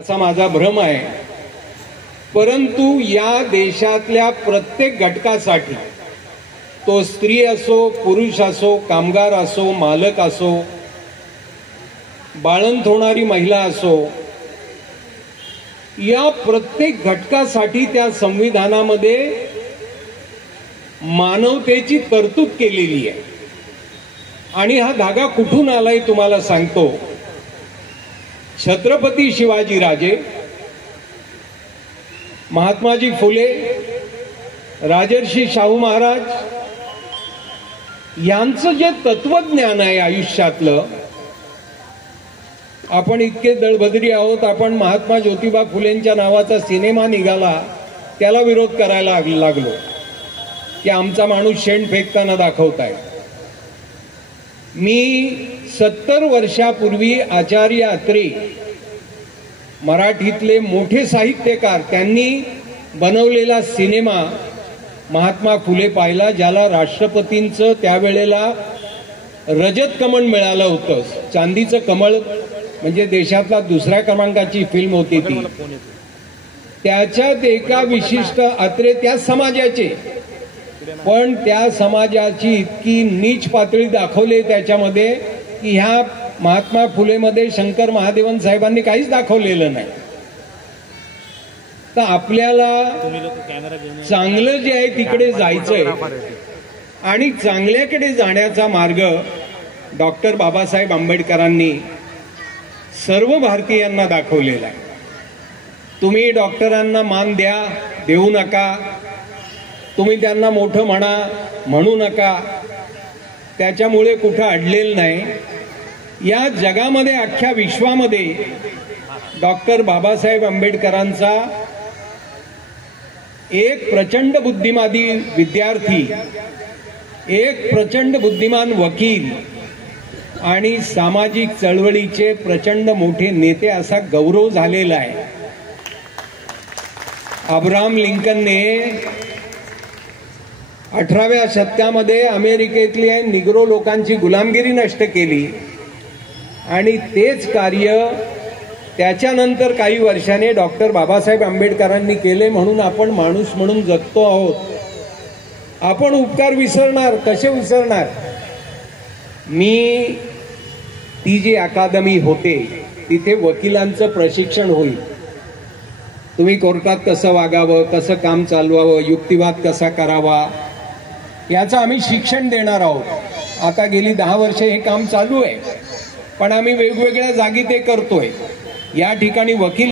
असा माझा भ्रम आहे। परंतु या देशातल्या प्रत्येक घटकासाठी, तो स्त्री असो, पुरुष असो, कामगार असो, मालक असो, बाळंत होणारी महिला असो, या प्रत्येक घटकासाठी त्या संविधानामध्ये मानवतेची तरतूद केलेली आहे। आणि हा धागा कुठून आलाय तुम्हाला सांगतो। छत्रपती शिवाजीराजे, महात्माजी फुले, राजर्षी शाहू महाराज यांचं जे तत्वज्ञान आहे आयुष्यातलं, आपण इतके दळभद्री आहोत, आपण महात्मा ज्योतिबा फुलेंच्या नावाचा सिनेमा निघाला त्याला विरोध करायला लागलो की आमचा माणूस शेण फेकताना दाखवताय। मी 70 वर्षापूर्वी आचार्य अत्रे, मराठीतले मोठे साहित्यकार, त्यांनी बनवलेला सिनेमा महात्मा फुले पाहिला, ज्याला राष्ट्रपतींचं त्यावेळेला रजत कमळ मिळालं होतं। चांदीचं कमळ म्हणजे देशातला दुसऱ्या क्रमांकाची फिल्म होती ती। त्याच्यात एका विशिष्ट अत्रे त्या समाजाचे, पण त्या समाजाची इतकी नीच पातळी दाखवली त्याच्यामध्ये की ह्या महात्मा फुलेमध्ये शंकर महादेवन साहेबांनी काहीच दाखवलेलं नाही। तर आपल्याला चांगलं जे आहे तिकडे जायचंय आणि चांगल्याकडे जाण्याचा मार्ग डॉक्टर बाबासाहेब आंबेडकरांनी सर्व भारतीयांना दाखवलेला आहे। तुम्ही डॉक्टरांना मान द्या, देऊ नका, तुम्ही त्यांना मोठं म्हणू नका, त्याच्यामुळे कुठं अडलेलं नाही। या जगामध्ये, अख्ख्या विश्वामध्ये डॉक्टर बाबासाहेब आंबेडकरांचा एक प्रचंड बुद्धिमानी विद्यार्थी, एक प्रचंड बुद्धिमान वकील आणि सामाजिक चळवळीचे प्रचंड मोठे नेते असा गौरव झालेला आहे। अब्राहम लिंकनने 18व्या शतकामध्ये अमेरिकेतल्या निग्रो लोकांची गुलामगिरी नष्ट केली आणि तेच कार्य त्याच्यानंतर काही वर्षाने डॉक्टर बाबासाहेब आंबेडकरांनी केले। म्हणून आपण माणूस म्हणून जगतो आहोत। आपण उपकार विसरणार, कसे विसरणार? ती जी अकादमी होते तिथे वकिलांचं प्रशिक्षण होईल। तुम्ही कोर्टात कसं वागावं, कसं काम चालवावं, युक्तिवाद कसा करावा, याचं आम्ही शिक्षण देणार आहोत। आता गेली 10 वर्ष हे काम चालू आहे, पण आम्ही वेगवेगळ्या जागी ते करतोय। या ठिकाणी वकील